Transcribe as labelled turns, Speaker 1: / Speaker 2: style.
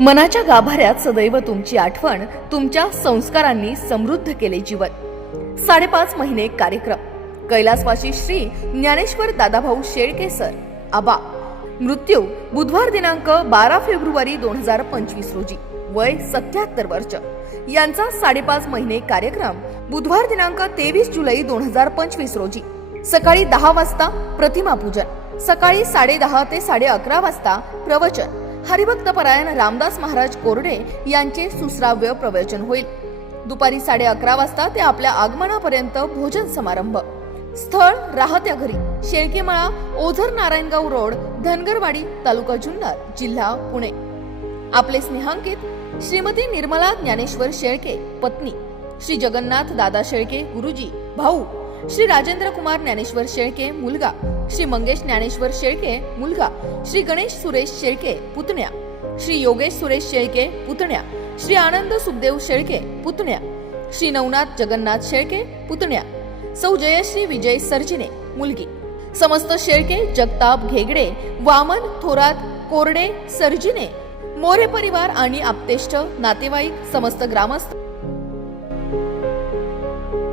Speaker 1: मनाच्या गाभाऱ्यात सदैव तुमची आठवण तुमच्या संस्कारांनी समृद्ध केले जीवन. साडेपाच महिने कार्यक्रम. कैलासवासी श्री ज्ञानेश्वर दादाभाऊ शेळके सर आबा. मृत्यू बुधवार दिनांक बारा फेब्रुवारी दोन हजार पंचवीस रोजी वय सत्याहत्तर वर्ष. यांचा साडेपाच महिने कार्यक्रम बुधवार दिनांक तेवीस जुलै दोन हजार पंचवीस रोजी. सकाळी दहा वाजता प्रतिमा पूजन सकाळी साडे दहा ते साडे अकरा वाजता प्रवचन. हरिभक्त परायण रामदास महाराज कोरडे यांचे सुश्राव्य प्रवचन होईल. दुपारी साडे अकरा वाजता ते आपल्या आगमनापर्यंत भोजन समारंभ. स्थळ राहत्या घरी. शेळकेमाळा ओझर नारायणगाव रोड धनगरवाडी तालुका जुन्नर जिल्हा पुणे. आपले स्नेहांकित श्रीमती निर्मला ज्ञानेश्वर शेळके पत्नी. श्री जगन्नाथ दादा शेळके गुरुजी भाऊ. श्री राजेंद्र कुमार ज्ञानेश्वर शेळके मुलगा. श्री मंगेश ज्ञानेश्वर शेळके मुलगा श्री गणेश सुरेश शेळके पुतण्या श्री योगेश सुरेश शेळके पुतण्या श्री आनंद सुखदेव शेळके पुतण्या श्री नवनाथ जगन्नाथ शेळके पुतण्या सौ जयश्री विजय सर्जिने मुलगी समस्त शेळके जगताप घेगडे वामन थोरात कोरडे सर्जिने मोरे परिवार आणि आप्तेष्ट नातेवाईक समस्त ग्रामस्थ